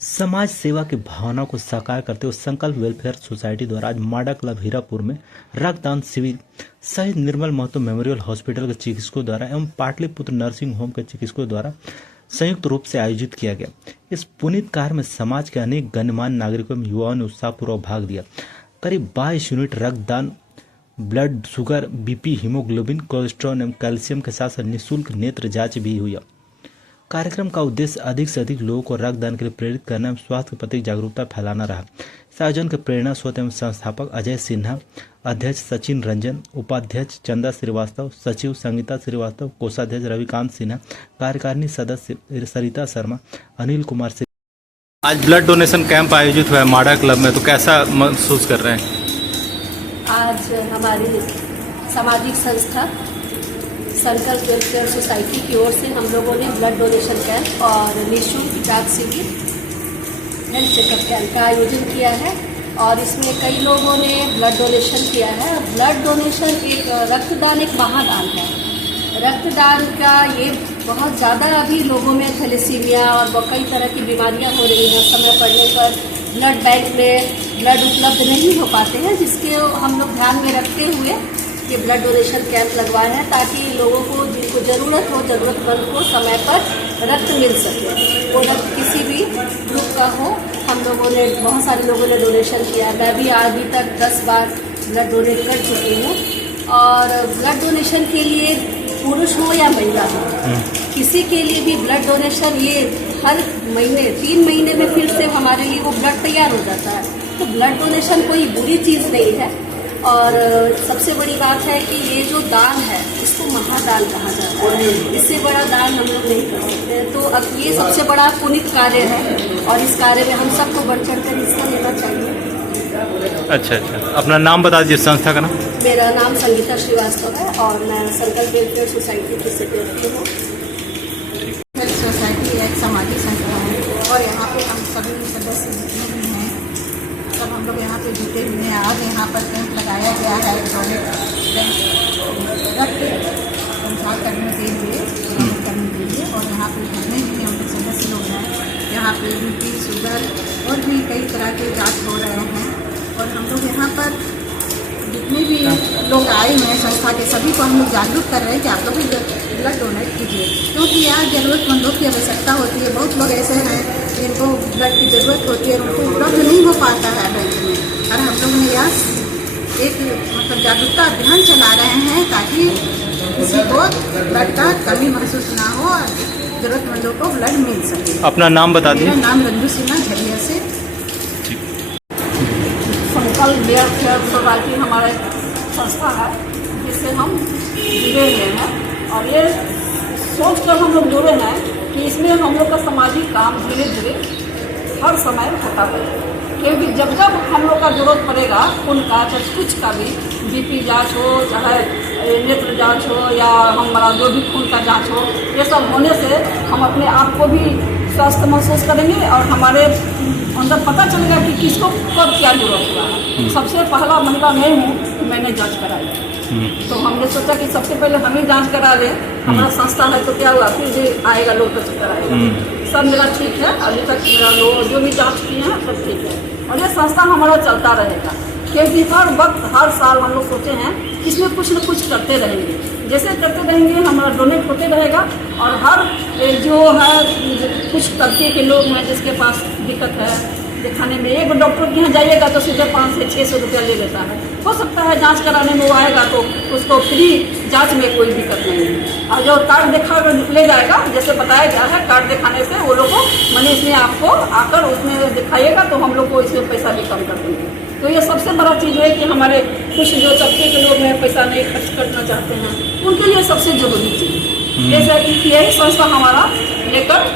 समाज सेवा की भावना को साकार करते हुए संकल्प वेलफेयर सोसाइटी द्वारा आज माडा क्लब हीरापुर में रक्तदान शिविर शहीद निर्मल महतो मेमोरियल हॉस्पिटल के चिकित्सकों द्वारा एवं पाटलिपुत्र नर्सिंग होम के चिकित्सकों द्वारा संयुक्त रूप से आयोजित किया गया। इस पुनीत कार्य में समाज के अनेक गणमान्य नागरिकों एवं युवाओं ने उत्साहपूर्वक भाग लिया। करीब 22 यूनिट रक्तदान blood sugar, BP, haemoglobin, cholesterol एवं कैल्शियम के साथ साथ निःशुल्क नेत्र जांच भी हुई। कार्यक्रम का उद्देश्य अधिक से अधिक लोगों को रक्तदान के लिए प्रेरित करना एवं स्वास्थ्य के प्रति जागरूकता फैलाना रहा। इस आयोजन के प्रेरणा स्रोत एवं संस्थापक अजय सिन्हा, अध्यक्ष सचिन रंजन, उपाध्यक्ष चंदा श्रीवास्तव, सचिव संगीता श्रीवास्तव, कोषाध्यक्ष रविकांत सिन्हा, कार्यकारिणी सदस्य सरिता शर्मा, अनिल कुमार से। आज ब्लड डोनेशन कैंप आयोजित हुआ है माडा क्लब में, तो कैसा महसूस कर रहे हैं? आज हमारी सामाजिक संस्था संकल्प वेलफेयर सोसाइटी की ओर से हम लोगों ने ब्लड डोनेशन कैंप और निःशुल्क जांच शिविर हेल्थ चेकअप कैंप का आयोजन किया है और इसमें कई लोगों ने ब्लड डोनेशन किया है। ब्लड डोनेशन एक रक्तदान एक महादान है। रक्तदान का ये बहुत ज़्यादा अभी लोगों में थैलेसीमिया और कई तरह की बीमारियां हो रही हैं। समय पड़ने पर ब्लड बैंक में ब्लड उपलब्ध नहीं हो पाते हैं, जिसके हम लोग ध्यान में रखते हुए ये ब्लड डोनेशन कैंप लगवाए हैं ताकि लोगों को जिनको ज़रूरत हो, ज़रूरतमंद को समय पर रक्त मिल सके। वो रक्त किसी भी ग्रुप का हो। हम लोगों ने बहुत सारे लोगों ने डोनेशन किया। मैं भी अभी तक 10 बार ब्लड डोनेट कर चुकी हूँ। और ब्लड डोनेशन के लिए पुरुष हो या महिला हो, किसी के लिए भी ब्लड डोनेशन ये हर महीने 3 महीने में फिर से हमारे लिए वो ब्लड तैयार हो जाता है। तो ब्लड डोनेशन कोई बुरी चीज़ नहीं है। और सबसे बड़ी बात है कि ये जो दान है इसको महादान कहा जाता है। इससे बड़ा दान हम लोग नहीं कर सकते। तो अब ये सबसे बड़ा पुनीत कार्य है और इस कार्य में हम सबको बढ़ चढ़ कर हिस्सा लेना चाहिए। अच्छा, अपना नाम बता दीजिए, संस्था का नाम। मेरा नाम संगीता श्रीवास्तव है और मैं संकल्प वेलफेयर सोसाइटी की सेक्रेटरी हूँ। हेल्थ सोसाइटी एक सामाजिक संस्था है और यहाँ पे हम सभी सदस्य जितने भी हैं सब हम लोग यहाँ पे जुटे हुए हैं। आज यहाँ पर कैंप लगाया गया है रक्त संचार करने के लिए और यहाँ पे जितने भी हम लोग सदस्य लोग हैं यहाँ पे बीपी, शुगर और भी कई तरह के जांच हो रहे हैं। और हम लोग यहाँ पर जितने भी लोग आए हैं संस्था के सभी को हम लोग जागरूक कर रहे हैं कि आप लोग भी ब्लड डोनेट कीजिए, क्योंकि यहाँ ज़रूरतमंदों की आवश्यकता होती है। बहुत लोग ऐसे हैं जिनको ब्लड की ज़रूरत होती है, उनको उपलब्ध नहीं हो पाता है बैंक में। और हम लोग ने यह एक मतलब जागरूकता अभियान चला रहे हैं ताकि किसी को ब्लड का कमी महसूस ना हो और ज़रूरतमंदों को ब्लड मिल सके। अपना नाम बता दीजिए। मेरा नाम रंजू सिन्हा झरिया से। संकल्प वेलफेयर सोसाइटी हमारा संस्था है जिससे हम जुड़े हुए हैं और ये सोच कर हम लोग जुड़े हैं कि इसमें हम लोग का सामाजिक काम धीरे धीरे हर समय होता रहे। क्योंकि जब जब हम लोग का जरूरत पड़ेगा खून का, चाहे कुछ का भी, बीपी जांच हो, चाहे नेत्र जांच हो या हमारा जो भी खून का जांच हो, ये सब होने से हम अपने आप को भी स्वस्थ महसूस करेंगे और हमारे अंदर पता चलेगा कि किसको कब क्या जरूरत हुआ है। सबसे पहला महिला मैं हूँ, मैंने जांच कराई। तो हमने सोचा कि सबसे पहले हम ही जांच करा लें। हमारा संस्था है तो क्या हुआ, फिर भी आएगा लोग तो कराएगा। सब मेरा ठीक है, अभी तक मेरा लोग जो भी जांच किए हैं सब ठीक है और ये संस्था हमारा चलता रहेगा। क्योंकि हर वक्त हर साल हम लोग सोचे हैं कि इसमें कुछ न कुछ करते रहेंगे। जैसे करते रहेंगे हमारा डोनेट होते रहेगा और हर जो है कुछ तबके के लोग हैं जिसके पास दिक्कत है दिखाने में, एक डॉक्टर के यहाँ जाइएगा तो सीधे 500 से 600 रुपया ले लेता है। हो सकता है जांच कराने में वो आएगा तो उसको फ्री जांच में कोई दिक्कत नहीं है। और जो कार्ड दिखा ले जाएगा, जैसे बताया गया है, कार्ड दिखाने से वो लोग को मैंने इसमें आपको आकर उसमें दिखाइएगा तो हम लोग को इसमें पैसा भी कम कर देंगे। तो ये सबसे बड़ा चीज़ है कि हमारे कुछ जो तबके के लोग हैं पैसा नहीं खर्च करना चाहते हैं, उनके लिए सबसे जरूरी चीज़ जैसे यही संस्था हमारा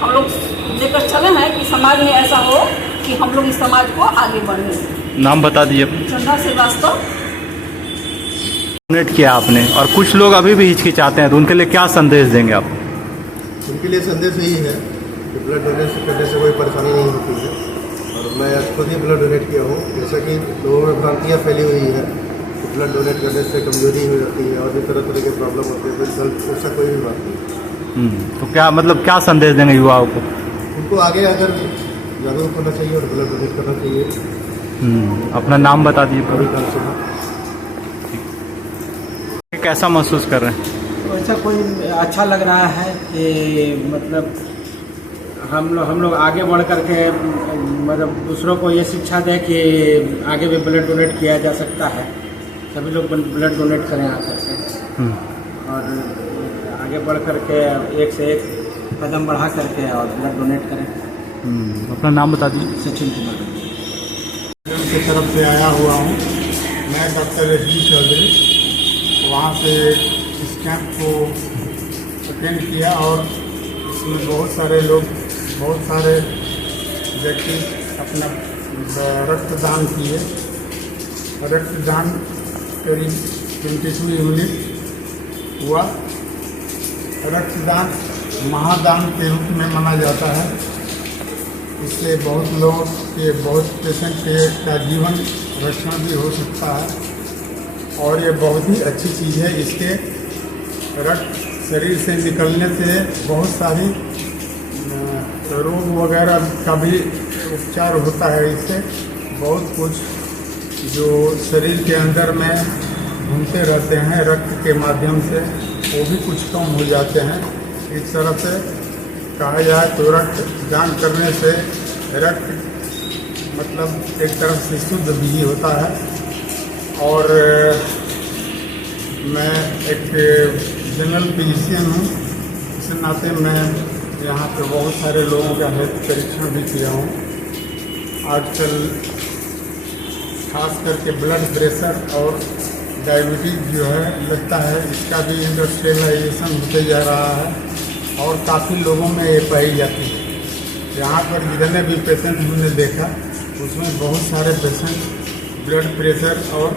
हम लोग लेकर चले हैं कि समाज में ऐसा हो कि हम लोग इस समाज को आगे बढ़ने। नाम बता दीजिए। चंदा श्रीवास्तव। डोनेट किया आपने और कुछ लोग अभी भी हिचकिचाते हैं, तो उनके लिए क्या संदेश देंगे आप? उनके लिए संदेश यही है कि ब्लड डोनेट करने से कोई परेशानी नहीं होती है। और मैं खुद ही ब्लड डोनेट किया हूँ। जैसा कि लोगों में भ्रांतियाँ फैली हुई है कि ब्लड डोनेट करने से कमजोरी हो जाती है और भी तरह तरह के प्रॉब्लम होते हैं, बिल्कुल ऐसा कोई भी बात नहीं। तो क्या मतलब क्या संदेश देंगे युवाओं को? उनको आगे अगर जागरूक होना चाहिए और ब्लड डोनेट करना चाहिए। अपना नाम बता दीजिए अभी पूरा। कल सुबह कैसा महसूस कर रहे हैं? ऐसा कोई अच्छा लग रहा है कि मतलब हम लोग आगे बढ़ कर के मतलब दूसरों को ये शिक्षा दें कि आगे भी ब्लड डोनेट किया जा सकता है। सभी लोग ब्लड डोनेट करें आकर के और आगे बढ़ कर के एक से एक कदम बढ़ा करके और ब्लड डोनेट करें। अपना नाम बता दीजिए। सचिन कुमार की तरफ से आया हुआ हूँ। मैं डॉक्टर एस डी चौधरी वहाँ से इस कैंप को अटेंड किया और इसमें बहुत सारे व्यक्ति अपना रक्तदान किए। रक्तदान करीब 22 यूनिट हुआ। रक्तदान महादान के रूप में माना जाता है। इससे बहुत पेशेंट का जीवन रक्षण भी हो सकता है और ये बहुत ही अच्छी चीज़ है। इसके रक्त शरीर से निकलने से बहुत सारी रोग वगैरह का भी उपचार होता है। इससे बहुत कुछ जो शरीर के अंदर में घूमते रहते हैं रक्त के माध्यम से वो भी कुछ कम हो जाते हैं। इस तरह से कहा जाए तो रक्त दान करने से रक्त मतलब एक तरफ से शुद्ध भी होता है। और मैं एक जनरल फिजिशियन हूँ, इस नाते मैं यहाँ पे बहुत सारे लोगों का हेल्थ परीक्षण भी किया हूँ। आजकल खास करके ब्लड प्रेशर और डायबिटीज़ जो है लगता है इसका भी इंडस्ट्रियलाइजेशन होते जा रहा है और काफ़ी लोगों में ये पाई जाती है। यहाँ पर जितने भी पेशेंट हमने देखा उसमें बहुत सारे पेशेंट ब्लड प्रेशर और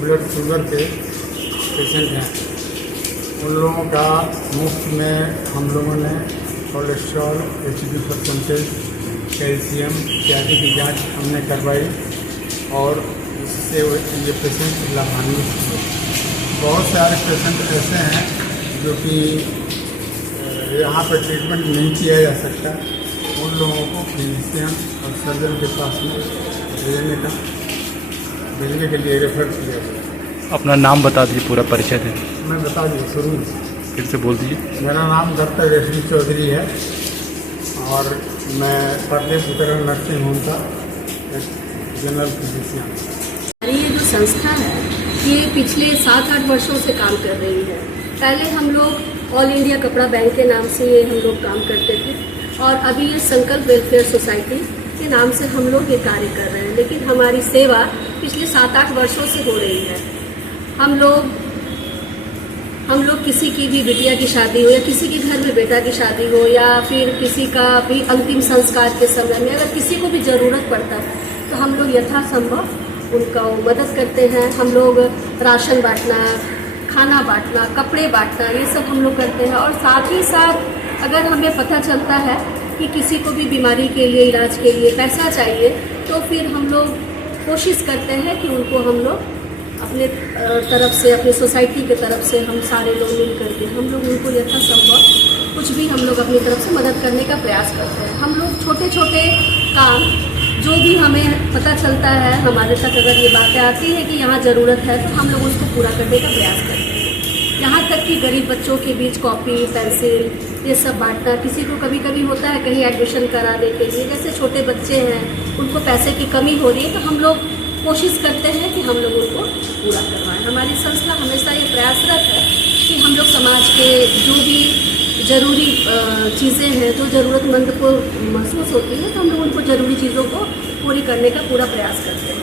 ब्लड शुगर के पेशेंट हैं। उन लोगों का मुफ्त में हम लोगों ने कोलेस्ट्रॉल, HB परसेंटेज, कैल्शियम इत्यादि की जांच हमने करवाई और उससे ये पेशेंट लाभान्वित हुए। बहुत सारे पेशेंट ऐसे हैं जो कि यहाँ पर ट्रीटमेंट नहीं किया जा सकता, उन लोगों को फिजिशियन और सर्जन के पास में भेजने के लिए रेफर किया गया। अपना नाम बता दीजिए, पूरा परिचय दें। मैं बता दूँ शुरू फिर से बोल दीजिए। मेरा नाम डॉक्टर एस डी चौधरी है और मैं पाटलिपुत्र नर्सिंग होम का जनरल फिजिशियन। हमारी ये जो संस्था है ये पिछले 7-8 वर्षों से काम कर रही है। पहले हम लोग ऑल इंडिया कपड़ा बैंक के नाम से ये हम लोग काम करते थे और अभी ये संकल्प वेलफेयर सोसाइटी के नाम से हम लोग ये कार्य कर रहे हैं। लेकिन हमारी सेवा पिछले 7-8 वर्षों से हो रही है। हम लोग किसी की भी बिटिया की शादी हो या किसी के घर में बेटा की शादी हो या फिर किसी का भी अंतिम संस्कार के समय में अगर किसी को भी ज़रूरत पड़ता है तो हम लोग यथासंभव उनका मदद करते हैं। हम लोग राशन बांटना, खाना बांटना, कपड़े बांटना, ये सब हम लोग करते हैं। और साथ ही साथ अगर हमें पता चलता है कि किसी को भी बीमारी के लिए, इलाज के लिए पैसा चाहिए तो फिर हम लोग कोशिश करते हैं कि उनको हम लोग अपने तरफ से, अपनी सोसाइटी के तरफ से हम सारे लोग मिल करके हम लोग उनको यथासंभव कुछ भी हम लोग अपनी तरफ से मदद करने का प्रयास करते हैं। हम लोग छोटे छोटे काम जो भी हमें पता चलता है, हमारे तक अगर ये बातें आती है कि यहाँ ज़रूरत है तो हम लोग उसको पूरा करने का प्रयास करते हैं। यहाँ तक कि गरीब बच्चों के बीच कॉपी, पेंसिल ये सब बांटना। किसी को कभी कभी होता है कहीं एडमिशन कराने के लिए, जैसे छोटे बच्चे हैं उनको पैसे की कमी हो रही है तो हम लोग कोशिश करते हैं कि हम लोग उनको पूरा करवाएं। हमारी संस्था हमेशा ये प्रयासरत है कि हम लोग समाज के जो भी ज़रूरी चीज़ें हैं, जो ज़रूरतमंद को महसूस होती है तो हम लोग उनको ज़रूरी चीज़ों को पूरी करने का पूरा प्रयास करते हैं।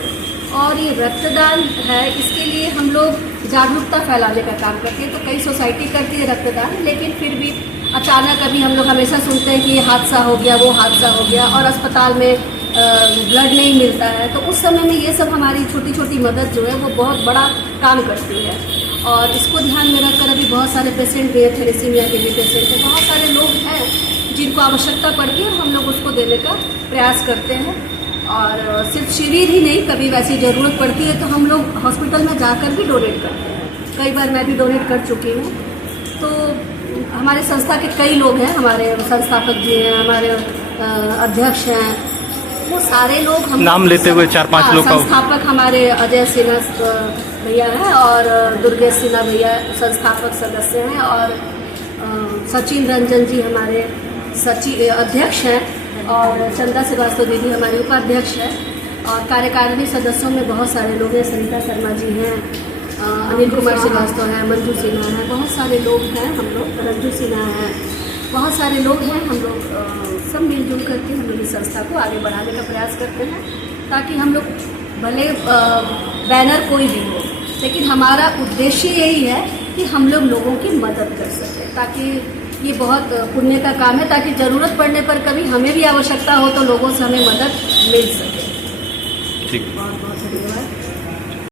और ये रक्तदान है, इसके लिए हम लोग जागरूकता फैलाने का काम करते हैं। तो कई सोसाइटी करती है रक्तदान, लेकिन फिर भी अचानक अभी हम लोग हमेशा सुनते हैं कि ये हादसा हो गया, वो हादसा हो गया और अस्पताल में ब्लड नहीं मिलता है। तो उस समय में ये सब हमारी छोटी छोटी मदद जो है वो बहुत बड़ा काम करती है। और इसको ध्यान में रखकर अभी बहुत सारे पेशेंट भी है, थैलेसीमिया के भी पेशेंट हैं, बहुत सारे लोग हैं जिनको आवश्यकता पड़ती है और हम लोग उसको देने का प्रयास करते हैं। और सिर्फ शिविर ही नहीं, कभी वैसी ज़रूरत पड़ती है तो हम लोग हॉस्पिटल में जाकर भी डोनेट करते हैं। कई बार मैं भी डोनेट कर चुकी हूँ। तो हमारे संस्था के कई लोग हैं, हमारे संस्थापक जी हैं, हमारे अध्यक्ष हैं, वो सारे लोग हम नाम लेते हुए 4-5 लोग का संस्थापक हमारे अजय सिन्हा भैया हैं और दुर्गेश सिन्हा भैया संस्थापक सदस्य हैं और सचिन रंजन जी हमारे अध्यक्ष हैं और चंदा श्रीवास्तव दीदी हमारे उपाध्यक्ष हैं और कार्यकारिणी सदस्यों में बहुत सारे लोग हैं। सरिता शर्मा जी हैं, अनिल कुमार श्रीवास्तव हैं, मंजू सिन्हा हैं, बहुत सारे लोग हैं। हम लोग रंजू सिन्हा हैं, बहुत सारे लोग हैं। हम लोग सब मिलजुल करके हम लोग इस संस्था को आगे बढ़ाने का प्रयास करते हैं ताकि हम लोग भले बैनर कोई भी हो, लेकिन हमारा उद्देश्य यही है कि हम लोग लोगों की मदद कर सकें, ताकि ये बहुत पुण्य का काम है, ताकि ज़रूरत पड़ने पर कभी हमें भी आवश्यकता हो तो लोगों से हमें मदद मिल सके। ठीक। बहुत बहुत धन्यवाद।